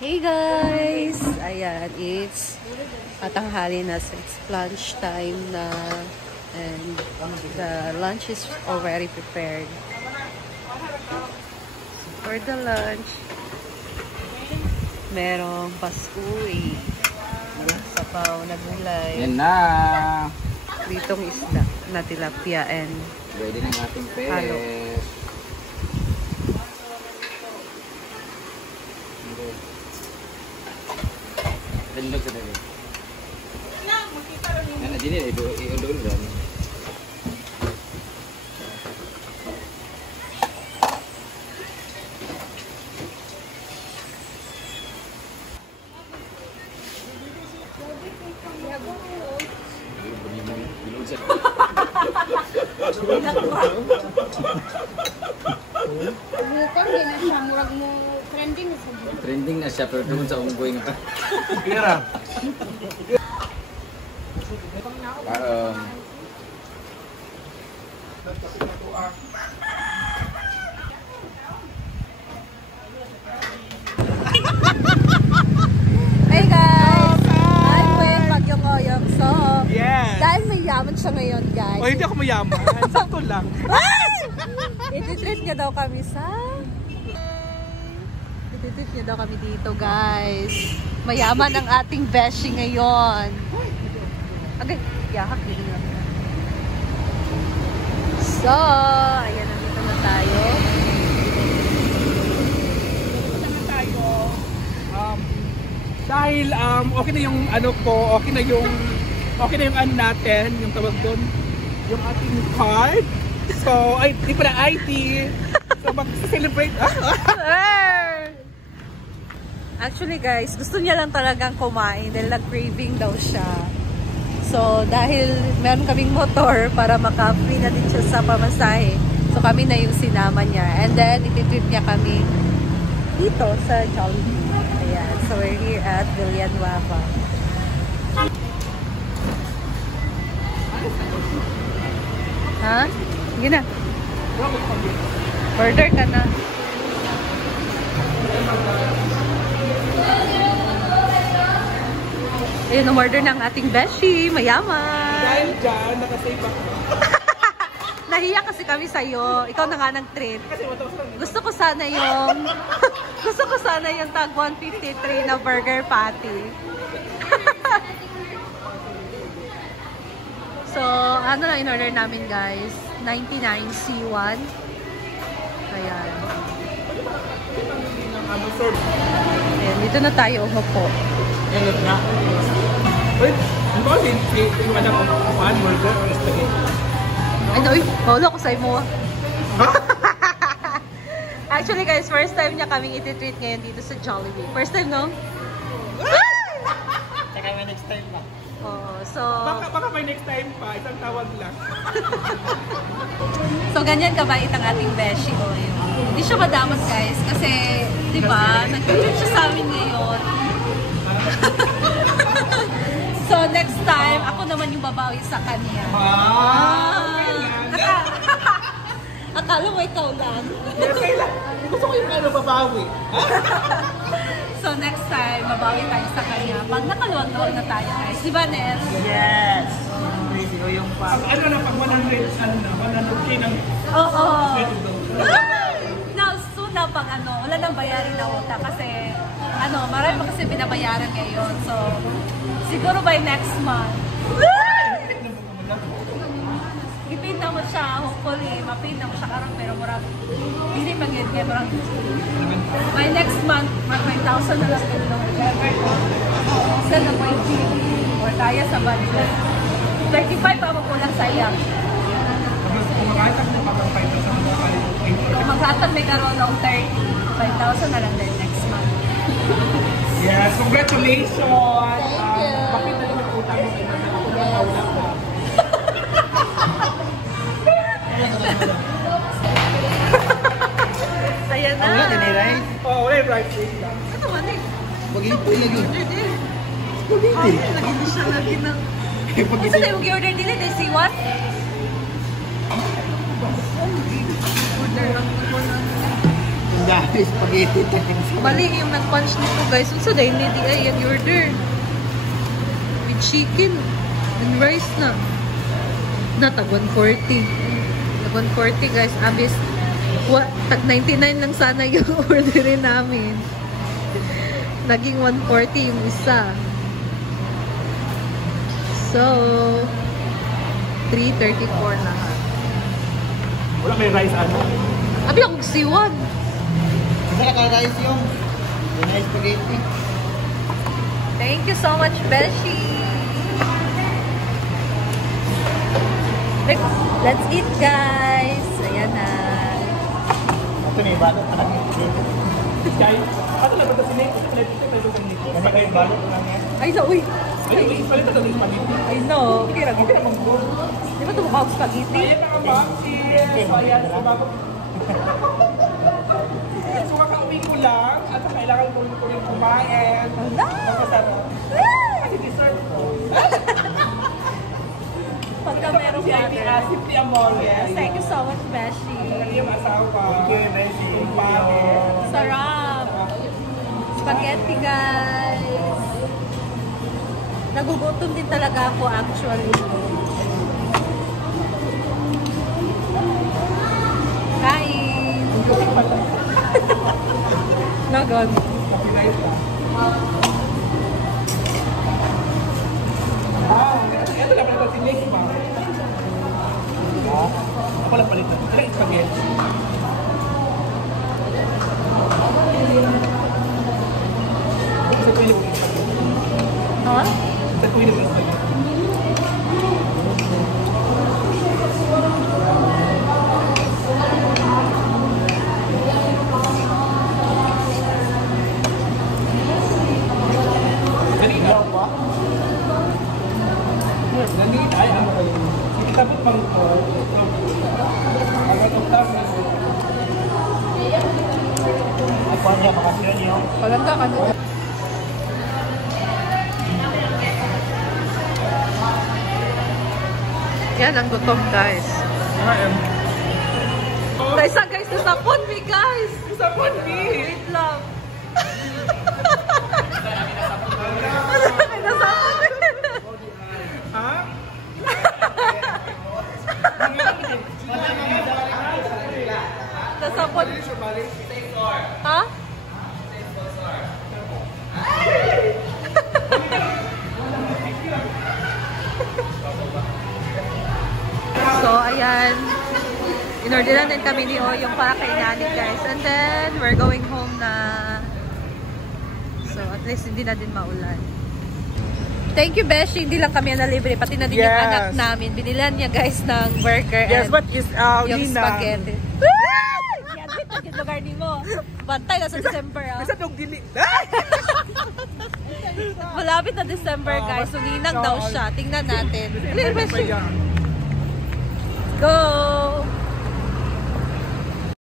Hey guys! Ayan, it's tanghali na, so it's lunch time na and the lunch is already prepared. For the lunch, merong paskuy, sabaw na gulay, yan na! pritong isda na tilapia and Ready ng ating halo. Tindog sa dali. Yan na din eh, i-undol lang. Trending na siya pero doon sa unggoy nga. Kira. Hey guys! I'm with Bagyong Oyong. So, Yes! dahil may yaman siya ngayon guys. O hindi ako mayaman, sakto lang. I-treat niya daw kami sa... I-treat niya daw kami dito guys. Mayaman ang ating beshi ngayon. Okay, yahak din lang. So, ayan, nandito na tayo. Saan tayo? Dahil okay na yung ano ko, okay na yung ano natin, yung tawag doon, yung ating card. So, ay, di pa na ID. So, mag-celebrate. Actually guys, gusto niya lang talagang kumain dahil nag-craving daw siya. So, dahil meron kaming motor para maka-free na din siya sa pamasahe. So, kami na yung sinama niya. And then, iti-trip niya kami dito sa Jollibee. Ayan. So, we're here at Villanueva. Ha? Sige na. Order ka na. Ayun, umorder ng ating beshi. Mayaman. Dahil dyan, nakasave ako. Nahiya kasi kami sa'yo. Ikaw na nga nag-treat. Gusto ko sana yung gusto ko sana yung tag 153 na burger patty. So, ano na in-order namin guys? 99 C1. Ayan. Ayan, dito na tayo umupo. Ganun na. Wait, ano ba yung anak ko? Kuhaan, burger or spaghetti? Ay, uy, holo ko sa'yo mo. Actually guys, first time niya kaming iti-treat ngayon dito sa Jollibee. First time, no? Tsaka may next time pa. Oo, so... Baka may next time pa, isang tawag lang. So, ganyan kabait ang ating beshi oil. Hindi siya madamot guys, kasi, di ba, nag-treat siya sa amin ngayon. So, next time, ako naman yung babawi sa kanya. Akala mo ikaw lang. Gusto ko yung ano babawi. So, next time, babawi tayo sa kanya. Pag nakaluwag-luwag na tayo guys. Di ba, Nels? Yes! Crazy o yung pag ano na, pag 100K ng... Oo. Now, soon na pag ano, wala nang bayarin na utang kasi ano, marami pa kasi binabayaran ngayon. So, siguro by next month. Ipin na mo siya, hopefully, mapin na mo siya karoon, pero murag, hindi pag yun, kaya murag, by next month, mag 5,000 na lang ito. Isa na po yung TV, or kaya sa budget. 35 pa ako kulang sayang. Kung maghatag may karoon ng 30, 5,000 na lang din next month. Yes, congratulations! Thank you! Bakit na naman utang mo kayo na ako na kaula ko? Saya na! Wala din eh, right? Oo, wala yung right place lang. Ano man eh? Pag-ito lagi. Order din. Pag-ito. Lagi di siya lagi ng... Kasi na yung order din eh, see what? Order lang. dami spaghetti. Mali yung nag-punch nito guys. Unsa dahil ni di ay yung order. With chicken and rice na. Tag 140. Tag 140 guys. Abis, tag 99 lang sana yung orderin namin. Naging 140 yung isa. So, 334 lahat. Wala may rice ano? Abi akong siwan. Masarap ka rice yung spaghetti. Thank you so much, Beshi. Let's eat, guys. Ayan na. Ito na yung balot na lang yung spaghetti. Guys, ano na ba ito sinake? Kasi kayo balot lang yan. Ay, so, uy. Ay, palit na ito ng spaghetti. I know. Hindi na, hindi na mag-board. Di ba ito mukha akong spaghetti? Ayan mga boxes. So, ayan, so bago. So, kakauwi ko lang. At kailangan ko rin kumain. Hala! Kasi dessert ko. Pagka merong water. Simply Amores. Thank you so much, Beshi. Ang iyong asawa. Yung pare. Sarap. Spaghetti, guys. Nagugutom din talaga ako, actually. Kain! Nagon. Ito lang pala ito sinake ba? Ako lang palit na. Ilang spaghetti. Isa ko yung Ha? Isa ko yung spaghetti. Ganito ay ano kayo? Itabot pang ko. Ang tapos Ako niya makasyon yung Paganda ka dito. Yan ang gutom, guys. Isa guys, nasapon me, guys. Sapon me! Wait lang. Nasapon me. Ha? Nasapon. Ha? So, ayan. Inorderan din kami ni O yung para kay Nani, guys. And then, we're going home na. So, at least hindi na din maulan. Thank you, Beshi. Hindi lang kami na libre. Pati na din yung Yes. anak namin. Binilan niya, guys, ng burger Yes, and what is yung Lina? spaghetti. Yan, dito yung lugar ni mo. Bantay na sa December, ah. Bisa dog dili. Malapit na December, guys. So, ninang daw siya. Tingnan natin. Go!